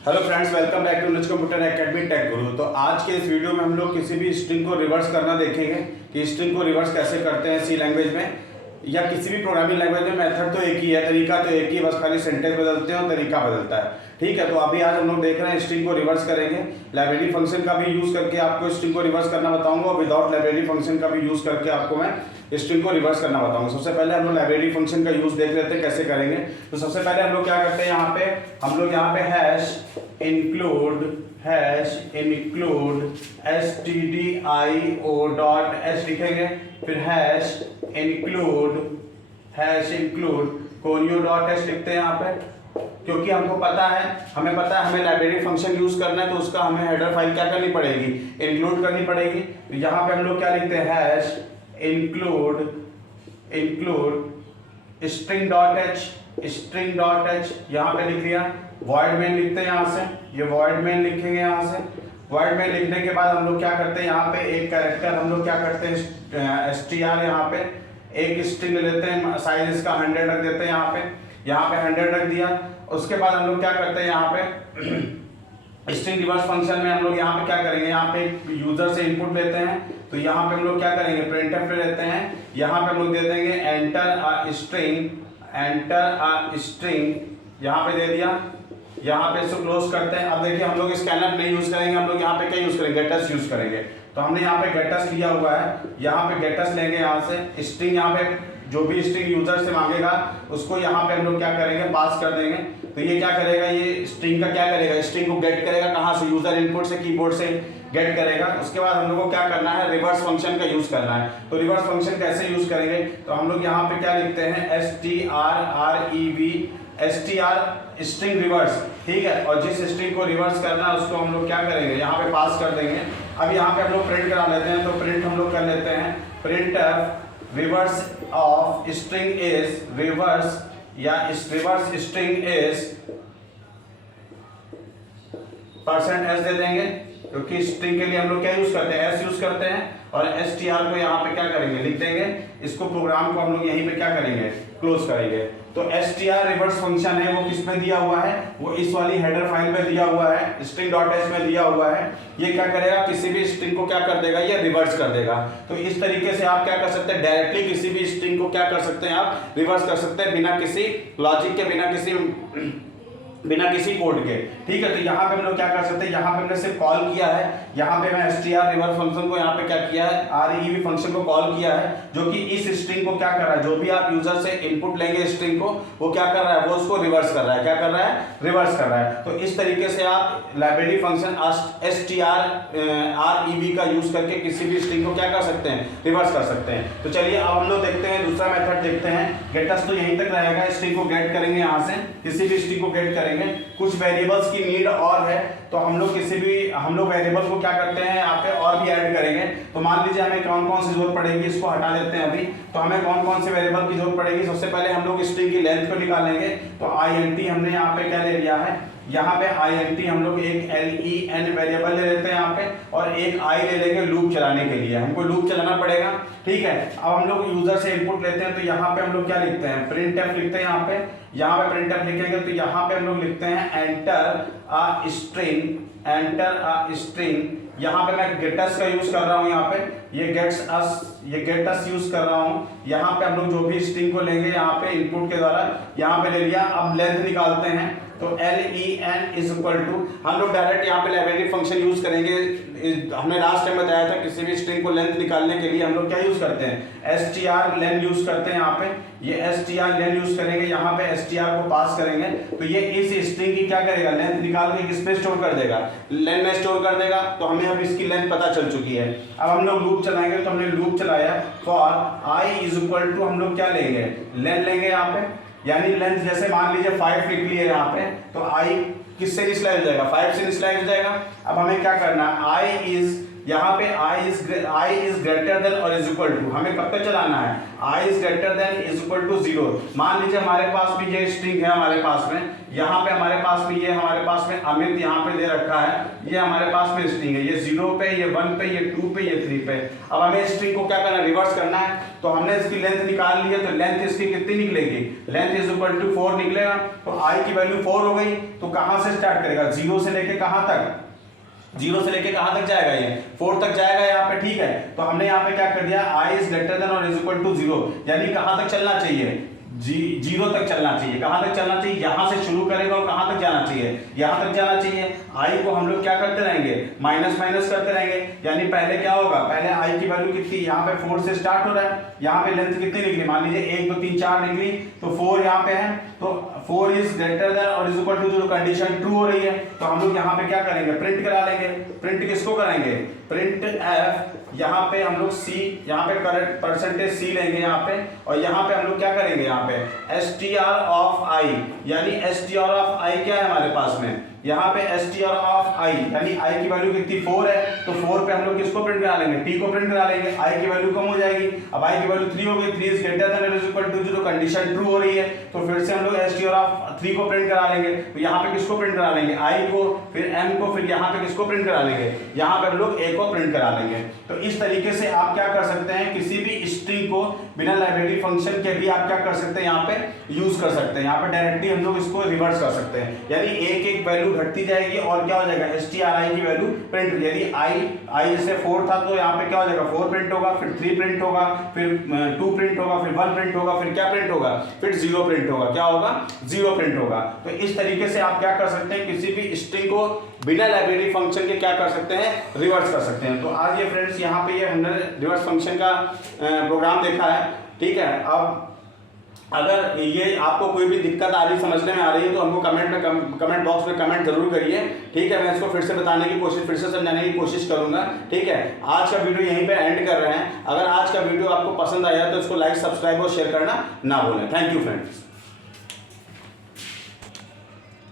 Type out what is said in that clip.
Hello friends, welcome back to नुज computer academy tech guru. तो आज के इस वीडियो में हम लोग किसी भी स्ट्रिंग को रिवर्स करना देखेंगे कि स्ट्रिंग को रिवर्स कैसे करते हैं सी लैंग्वेज में या किसी भी प्रोग्रामिंग लैंग्वेज में। मेथड तो एक ही है, तरीका तो एक ही है, बस खाली सेंटेंस बदलते हैं और तरीका बदलता है। ठीक है, तो अभी आज हम लोग देख रहे हैं स्ट्रिंग को रिवर्स करेंगे। लाइब्रेरी फंक्शन का भी यूज करके आपको स्ट्रिंग को रिवर्स करना बताऊंगा और विदाउट लाइब्रेरी फंक्शन का भी यूज करके आपको मैं स्ट्रिंग को रिवर्स करना बताऊंगा। सबसे पहले हम लोग लाइब्रेरी फंक्शन का यूज देख लेते हैं कैसे करेंगे। तो सबसे पहले हम लोग क्या करते हैं, हम लोग यहाँ पे include stdio.h लिखेंगे, फिर include conio.h लिखते हैं यहाँ पे, क्योंकि हमें पता है हमें लाइब्रेरी फंक्शन यूज करना है, तो उसका हमें हेडर फाइल क्या करनी पड़ेगी, इंक्लूड करनी पड़ेगी। तो यहाँ पे हम लोग क्या लिखते हैं, include string.h यहाँ पे लिख लिया। void main लिखते हैं यहाँ से, ये void main लिखेंगे यहाँ से। void main लिखने के बाद हम लोग क्या करते हैं, यहाँ पे एक कैरेक्टर हम लोग क्या करते हैं, str यहाँ पे एक स्ट्रिंग लेते हैं, साइज इसका 100 रख देते हैं यहाँ पे 100 रख दिया। उसके बाद हम लोग क्या करते हैं, यहाँ पे स्ट्रिंग रिवर्स फंक्शन में हम लोग यहाँ पे क्या करेंगे, यहाँ पे यूजर से इनपुट लेते हैं, तो यहाँ पे हम लोग क्या करेंगे, प्रिंटफ पे लेते हैं, यहाँ पे हम लोग दे देंगे एंटर अ स्ट्रिंग यहाँ पे दे दिया। यहाँ पे इसको क्लोज करते हैं। अब देखिए हम लोग स्कैनर नहीं यूज करेंगे, हम लोग यहाँ पे क्या यूज करेंगे, गेटस यूज करेंगे। तो हमने यहाँ पे गेटस लिया हुआ है, यहाँ पे गेटस लेंगे, यहाँ से स्ट्रिंग, यहाँ पे जो भी स्ट्रिंग यूजर से मांगेगा उसको यहाँ पे हम लोग क्या करेंगे, पास कर देंगे। तो ये क्या करेगा, ये स्ट्रिंग का क्या करेगा, स्ट्रिंग को गेट करेगा कहाँ से, यूजर इनपुट से, कीबोर्ड से गेट करेगा। उसके बाद हम लोग को क्या करना है, रिवर्स फंक्शन का यूज करना है। तो रिवर्स फंक्शन कैसे यूज करेंगे, तो हम लोग यहाँ पे क्या लिखते हैं, str स्ट्रिंग रिवर्स, ठीक है। और जिस स्ट्रिंग को रिवर्स करना है उसको हम लोग क्या करेंगे, यहाँ पे पास कर देंगे। अब यहाँ पे हम लोग प्रिंट करा लेते हैं, तो प्रिंट हम लोग कर लेते हैं, print reverse of string is reverse reverse string is %s दे देंगे, क्योंकि स्ट्रिंग के लिए हम लोग क्या यूज करते हैं, s यूज करते हैं। और str को यहाँ पे क्या करेंगे, लिख देंगे। इसको प्रोग्राम को हम लोग यहीं पे क्या करेंगे, क्लोज करेंगे। तो str रिवर्स फंक्शन है वो किस में दिया हुआ है, वो इस वाली हेडर फाइल में दिया हुआ है, string.h में दिया हुआ है। ये क्या करेगा, किसी भी स्ट्रिंग को क्या कर देगा, ये रिवर्स कर देगा। तो इस तरीके से आप क्या कर सकते हैं, डायरेक्टली किसी भी स्ट्रिंग को क्या कर सकते हैं, आप रिवर्स कर सकते हैं, बिना किसी लॉजिक के, बिना किसी कोड के। ठीक है, तो यहाँ पे हम लोग क्या कर सकते हैं, यहाँ पे हमने सिर्फ कॉल किया है, यहाँ पे मैं str रिवर्स फंक्शन को यहाँ पे क्या किया है, rev फंक्शन को कॉल किया है, जो कि इस स्ट्रिंग को क्या कर रहा है, जो भी आप यूजर से इनपुट लेंगे स्ट्रिंग को, वो क्या कर रहा है, वो उसको रिवर्स कर रहा है। क्या कर रहा है, रिवर्स कर रहा है। तो इस तरीके से आप लाइब्रेरी फंक्शन str rev का यूज करके किसी भी स्ट्रिंग को क्या कर सकते हैं, रिवर्स कर सकते हैं। तो चलिए अब हम लोग देखते हैं दूसरा मेथड देखते हैं। गेटस तो यहीं तक रहेगा, स्ट्रिंग को गेट करेंगे, यहाँ से किसी भी स्ट्रिंग को गेट करेंगे। कुछ वेरिएबल्स की नीड और है, तो हम लोग वेरिएबल को क्या करते हैं, यहाँ पे और भी ऐड करेंगे। तो मान लीजिए हमें कौन कौन सी जरूरत पड़ेगी, इसको हटा देते हैं अभी। तो हमें कौन कौन से वेरिएबल की जरूरत पड़ेगी, सबसे पहले हम लोग स्ट्रिंग की लेंथ को निकालेंगे। तो int हमने यहाँ पे क्या ले लिया है, यहाँ पे int हम लोग एक len वेरिएबल ले लेते हैं यहाँ पे, और एक i ले लेंगे लूप चलाने के लिए, हमको लूप चलाना पड़ेगा। ठीक है, अब हम लोग यूजर से इनपुट लेते हैं, तो यहाँ पे हम लोग क्या लिखते हैं, printf लिखते हैं। यहाँ पे printf लिखेंगे, तो यहाँ पे हम लोग लिखते हैं एंटर अ स्ट्रिंग। यहाँ पे मैं गेटस का यूज कर रहा हूँ, यहाँ पे ये गेटस यूज कर रहा हूँ। यहाँ पे हम लोग जो भी स्ट्रिंग को लेंगे, यहाँ पे इनपुट के द्वारा यहाँ पे ले लिया। अब लेंथ निकालते हैं, तो len इज इक्वल टू, हम लोग डायरेक्ट यहाँ पे लाइब्रेरी फंक्शन यूज करेंगे। हमने लास्ट टाइम बताया था किसी भी स्ट्रिंग को लेंथ निकालने के लिए हम लोग क्या यूज करते हैं, str len यूज करते हैं। यहाँ पे ये str len यूज करेंगे, यहाँ पे str को पास करेंगे, तो ये इस स्ट्रिंग की क्या करेगा, लेंथ निकाल के किस पे स्टोर कर देगा, len में स्टोर कर देगा। तो हमें अब इसकी लेंथ पता चल चुकी है। अब हम लोग लूप चलाएंगे, तो हमने लूप चलाया, for i is equal to, हम लोग क्या लेंगे, len लेंगे यहाँ पे, यानी लेंथ जैसे मान लीजिए 5 लिख लिए यहाँ पे, तो i किससे इनिशियलाइज हो जाएगा, 5 से इनिशियलाइज हो जाएगा। अब हमें क्या करना है, i इज यहाँ पे I इज ग्रेटर देन और इज इक्वल टू, हमें कब तक चलाना है, I is greater than is equal to 0। मान लीजिए हमारे पास भी ये स्ट्रिंग है हमारे पास में, यहाँ पे हमारे पास में ये हमारे पास में अमित यहाँ पे दे रखा है, ये हमारे पास में स्ट्रिंग है, ये 0 पे, ये 1 पे, ये 2 पे, ये 3 पे। अब हमें स्ट्रिंग को क्या करना है, रिवर्स करना है। तो हमने इसकी लेंथ निकाल ली है, तो लेंथ इसकी कितनी निकलेगी, लेंथ इज इक्वल टू 4 निकलेगा। तो I की वैल्यू 4 हो गई, तो कहां से स्टार्ट करेगा, 0 से लेके कहां तक, 0 से लेके कहां तक जाएगा, ये 4 तक जाएगा यहाँ पे, ठीक है। तो हमने यहाँ पे क्या कर दिया, I इज ग्रेटर देन और इज इक्वल टू 0, यानी कहां तक चलना चाहिए, 0 तक चलना चाहिए। कहां तक चलना चाहिए, यहां से शुरू करेगा और कहां तक जाना चाहिए, यहां तक जाना चाहिए। I को हम लोग क्या करते रहेंगे, माइनस माइनस करते रहेंगे, यानी पहले क्या होगा, पहले I की वैल्यू कितनी, यहाँ पे 4 से स्टार्ट हो रहा है, यहाँ पे लेंथ कितनी निकली, मान लीजिए 1 2 3 4 निकली, तो 4 यहाँ पे है, तो 4 इज ग्रेटर देन और is equal to 0, condition true हो रही है। तो हम लोग यहाँ पे क्या करेंगे, प्रिंट करा लेंगे। प्रिंट किसको करेंगे, प्रिंट F, यहाँ पे हम लोग C, यहाँ पे करेक्ट परसेंटेज C लेंगे यहाँ पे, और यहाँ पे हम लोग क्या करेंगे, यहाँ पे str ऑफ I, यानी str ऑफ I क्या है हमारे पास में, यहाँ पे str ऑफ I, यानी I की वैल्यू कितनी 4 है, तो 4 पे हम लोग किसको प्रिंट करा लेंगे, T को प्रिंट करा लेंगे। I की वैल्यू कम हो जाएगी, अब I की वैल्यू 3 हो गई, 3 इज ग्रेटर देन और is equal to 0, condition true हो रही है। तो फिर से हम लोग str ऑफ 3 को प्रिंट करा लेंगे, तो यहाँ पे किसको प्रिंट करा लेंगे, I को, फिर M को, फिर यहाँ पे किसको प्रिंट करा लेंगे, यहाँ पे हम लोग A को प्रिंट करा लेंगे। तो इस तरीके से आप क्या कर सकते हैं, किसी भी स्ट्रिंग को बिना लाइब्रेरी फंक्शन के भी आप क्या कर सकते हैं, यहाँ पे यूज कर सकते हैं। यहाँ पे डायरेक्टली हम लोग इसको रिवर्स कर सकते हैं, यानी एक एक वैल्यू घटती जाएगी और क्या हो जाएगा, stri की वैल्यू प्रिंट, यदि I जैसे 4 था तो यहाँ पे क्या हो जाएगा, 4 प्रिंट होगा, फिर 3 प्रिंट होगा, फिर 2 प्रिंट होगा, फिर 1 प्रिंट होगा, फिर क्या प्रिंट होगा, फिर 0 प्रिंट होगा, क्या होगा, 0 प्रिंट होगा। तो इस तरीके से आप क्या कर सकते हैं, किसी भी स्ट्रिंग को बिना लाइब्रेरी फंक्शन के क्या कर सकते हैं, रिवर्स कर सकते हैं। तो आज ये फ्रेंड्स यहाँ पे ये हमने रिवर्स फंक्शन का प्रोग्राम देखा है, ठीक है। अब अगर ये आपको कोई भी दिक्कत आ रही, समझने में आ रही है, तो हमको कमेंट बॉक्स में कमेंट जरूर करिए, ठीक है। मैं इसको फिर से बताने की कोशिश, फिर से समझाने की कोशिश करूंगा, ठीक है। आज का वीडियो यहीं पे एंड कर रहे हैं। अगर आज का वीडियो आपको पसंद आया तो इसको लाइक, सब्सक्राइब और शेयर करना ना भूलें। Thank you friends.